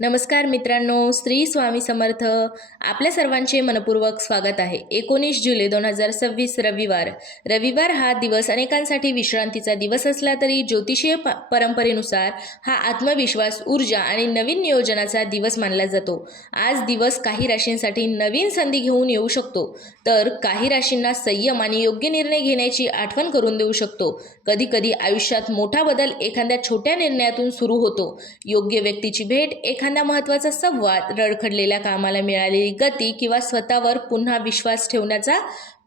नमस्कार मित्रांनो, श्री स्वामी समर्थ. आपल्या सर्वांचे मनपूर्वक स्वागत आहे. 19 जुलै 2026 रविवार हा दिवस अनेकांसाठी विश्रांतीचा दिवस असला तरी ज्योतिषीय परंपरेनुसार हा आत्मविश्वास, ऊर्जा आणि नवीन नियोजनाचा दिवस मानला जातो. आज दिवस काही राशींसाठी नवीन संधी घेऊन येऊ शकतो, तर काही राशींना संयम आणि योग्य निर्णय घेण्याची आठवण करून देऊ शकतो. कधीकधी आयुष्यात मोठा बदल एखाद्या छोट्या निर्णयातून सुरू होतो. योग्य व्यक्तीची भेट, एखादा महत्त्वाचा संवाद, रडखडलेल्या कामाला मिळालेली गती किंवा स्वतःवर पुन्हा विश्वास ठेवण्याचा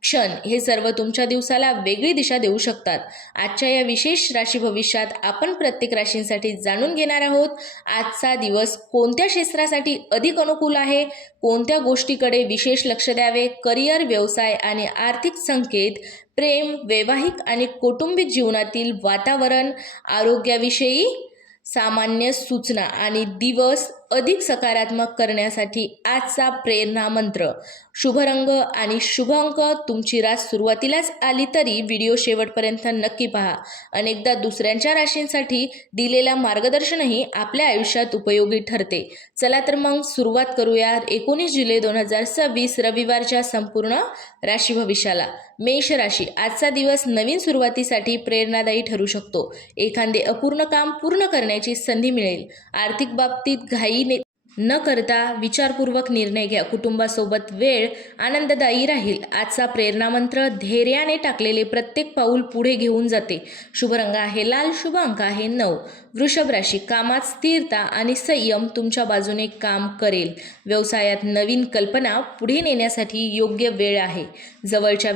क्षण, हे सर्व तुमच्या दिवसाला वेगळी दिशा देऊ शकतात. आजच्या या विशेष राशी भविष्यात आपण प्रत्येक राशींसाठी जाणून घेणार आहोत. आजचा दिवस कोणत्या क्षेत्रासाठी अधिक अनुकूल आहे, कोणत्या गोष्टीकडे विशेष लक्ष द्यावे, करिअर, व्यवसाय आणि आर्थिक संकेत, प्रेम, वैवाहिक आणि कौटुंबिक जीवनातील वातावरण, आरोग्याविषयी सामान्य सूचना आणि दिवस अधिक सकारात्मक करण्यासाठी आजचा प्रेरणा मंत्र. शुभ रंग आणि शुभ अंक. तुमची रास सुरुवातीलाच आली तरी व्हिडिओ शेवटपर्यंत नक्की पहा. अनेकदा दुसऱ्यांच्या राशींसाठी दिलेला मार्गदर्शनही आपल्या आयुष्यात उपयोगी ठरते. चला तर मग सुरुवात करूया 19 जुलै 2026 रविवारच्या संपूर्ण राशी भविष्याला. मेष राशी. आजचा दिवस नवीन सुरुवातीसाठी प्रेरणादायी ठरू शकतो. एखादे अपूर्ण काम पूर्ण करण्याची संधी मिळेल. आर्थिक बाबतीत घाई न करता विचारपूर्वक निर्णय घ्या. कुटुंबासोबत वेळ आनंददायी राहील. आजचा प्रेरणा मंत्र. धैर्याने टाकलेले प्रत्येक पाऊल पुढे घेऊन जाते. शुभ रंग आहे लाल. शुभ अंक आहे 9. वृषभ राशी. कामात स्थिरता आणि संयम तुमच्या बाजूने काम करेल. व्यवसायात नवीन कल्पना पुढे नेण्यासाठी योग्य वेळ आहे. जवळच्या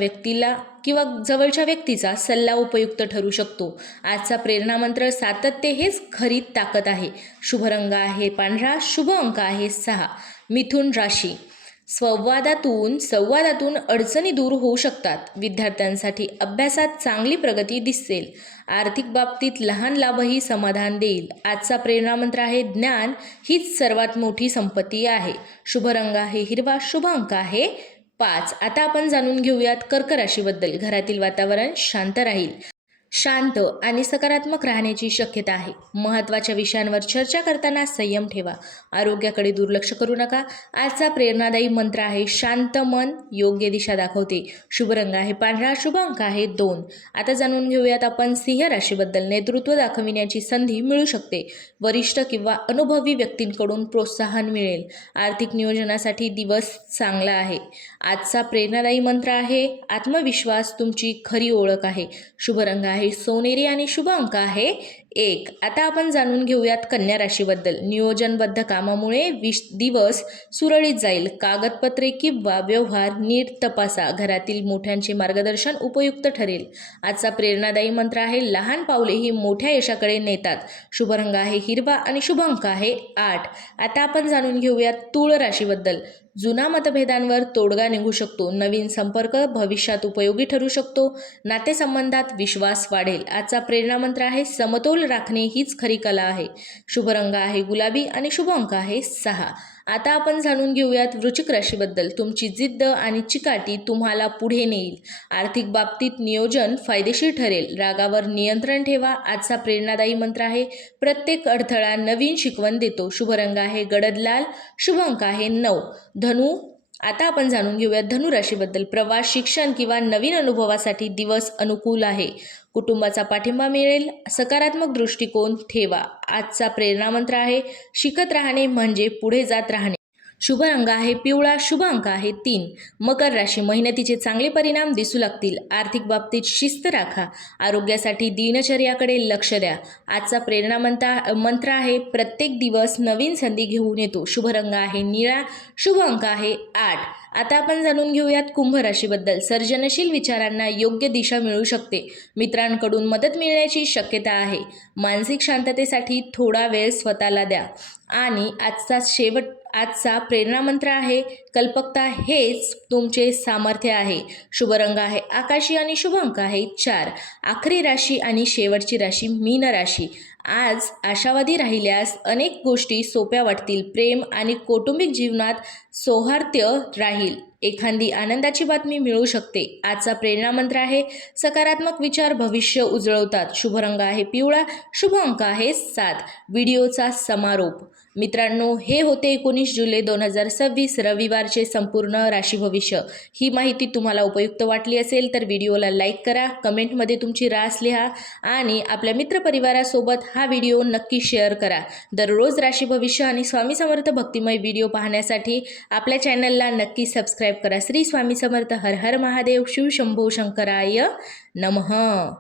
व्यक्तीचा सल्ला उपयुक्त ठरू शकतो. आजचा प्रेरणा मंत्र. सातत्य हेच खरी ताकद आहे. शुभ रंग आहे पांढरा. शुभ अंक आहे 6. मिथुन राशी. संवादातून अडचणी दूर होऊ शकतात. विद्यार्थ्यांसाठी अभ्यासात चांगली प्रगती दिसेल. आर्थिक बाबतीत लहान लाभही समाधान देईल. आजचा प्रेरणा मंत्र आहे ज्ञान हीच सर्वात मोठी संपत्ती आहे. शुभ रंग आहे हिरवा. शुभ अंक आहे 5. आता आपण जाणून घेऊयात कर्क राशीबद्दल. घरातील वातावरण शांत राहील. शांत आणि सकारात्मक राहण्याची शक्यता आहे. महत्त्वाच्या विषयांवर चर्चा करताना संयम ठेवा. आरोग्याकडे दुर्लक्ष करू नका. आजचा प्रेरणादायी मंत्र आहे शांत मन योग्य दिशा दाखवते. शुभ रंग आहे पांढरा. शुभ अंक आहे 2. आता जाणून घेऊयात आपण सिंह राशीबद्दल. नेतृत्व दाखविण्याची संधी मिळू शकते. वरिष्ठ किंवा अनुभवी व्यक्तींकडून प्रोत्साहन मिळेल. आर्थिक नियोजनासाठी दिवस चांगला आहे. आजचा प्रेरणादायी मंत्र आहे आत्मविश्वास तुमची खरी ओळख आहे. शुभ रंग आहे सोनेरी आणि शुभ अंक आहे 1. आता आपण जाणून घेऊयात कन्या राशीबद्दल. नियोजनबद्ध कामामुळे दिवस सुरळीत जाईल. कागदपत्रे किंवा व्यवहार नीट तपासा. घरातील मोठ्यांचे मार्गदर्शन उपयुक्त ठरेल. आजचा प्रेरणादायी मंत्र आहे लहान पावले ही मोठ्या यशाकडे नेतात. शुभ रंग आहे हिरवा आणि शुभ अंक आहे 8. आता आपण जाणून घेऊयात तूळ राशीबद्दल. जुना मतभेदांवर तोडगा निघू शकतो. नवीन संपर्क भविष्यात उपयोगी ठरू शकतो. नातेसंबंधात विश्वास वाढेल. आजचा प्रेरणा मंत्र आहे समतोल राखणे हीच खरी कला आहे. शुभ रंग आहे गुलाबी आणि शुभ अंक आहे 6. आता आपण जाणून घेऊयात वृश्चिक राशीबद्दल. तुमची जिद्द आणि चिकाटी तुम्हाला पुढे नेईल. आर्थिक बाबतीत नियोजन फायदेशीर ठरेल. रागावर नियंत्रण ठेवा. आजचा प्रेरणादायी मंत्र आहे प्रत्येक अडथळा नवीन शिकवण देतो. शुभ रंग आहे गडद लाल. शुभ अंक आहे 9. धनु. आता आपण जाणून घेऊयात धनु राशीबद्दल. प्रवास, शिक्षण किंवा नवीन अनुभवासाठी दिवस अनुकूल आहे. कुटुंबाचा पाठिंबा मिळेल. सकारात्मक दृष्टिकोन ठेवा. आजचा प्रेरणा मंत्र आहे शिकत राहणे म्हणजे पुढे जात राहणे. शुभ रंग आहे पिवळा. शुभ अंक आहे 3. मकर राशी. मेहनतीचे चांगले परिणाम दिसू लागतील. आर्थिक बाबतीत शिस्त राखा. आरोग्यासाठी दिनचर्याकडे लक्ष द्या. आजचा प्रेरणा मंत्र आहे प्रत्येक दिवस नवीन संधी घेऊन येतो. शुभ रंग आहे निळा. शुभ अंक आहे 8. आता आपण जाणून घेऊयात कुंभ राशीबद्दल. सर्जनशील विचारांना योग्य दिशा मिळू शकते. मित्रांकडून मदत मिळण्याची शक्यता आहे. मानसिक शांततेसाठी थोडा वेळ स्वतःला द्या. आणि आजचा प्रेरणा मंत्र आहे कल्पकता हेच तुमचे सामर्थ्य आहे. शुभ रंग आहे आकाशी आणि शुभ अंक आहे 4. आखरी राशी आणि शेवटची राशी मीन राशी. आज आशावादी राहिल्यास अनेक गोष्टी सोप्या वाटतील. प्रेम आणि कौटुंबिक जीवनात सौहार्द्य राहील. एखादी आनंदाची बातमी मिळू शकते. आजचा प्रेरणा मंत्र आहे सकारात्मक विचार भविष्य उजळवतात. शुभ रंग आहे पिवळा. शुभ अंक आहे 7. व्हिडिओचा समारोप. मित्रांनो, हे होते 19 जुलै 2026 रविवारचे संपूर्ण राशी भविष्य. ही माहिती तुम्हाला उपयुक्त वाटली असेल तर व्हिडिओला लाईक करा, कमेंटमध्ये तुमची रास लिहा आणि आपल्या मित्रपरिवारासोबत हा व्हिडिओ नक्की शेअर करा. दररोज राशी भविष्य आणि स्वामी समर्थ भक्तिमय व्हिडिओ पाहण्यासाठी आपल्या चॅनलला नक्की सबस्क्राईब करा. श्री स्वामी समर्थ. हर हर महादेव. शिव शंभो शंकराय नमः.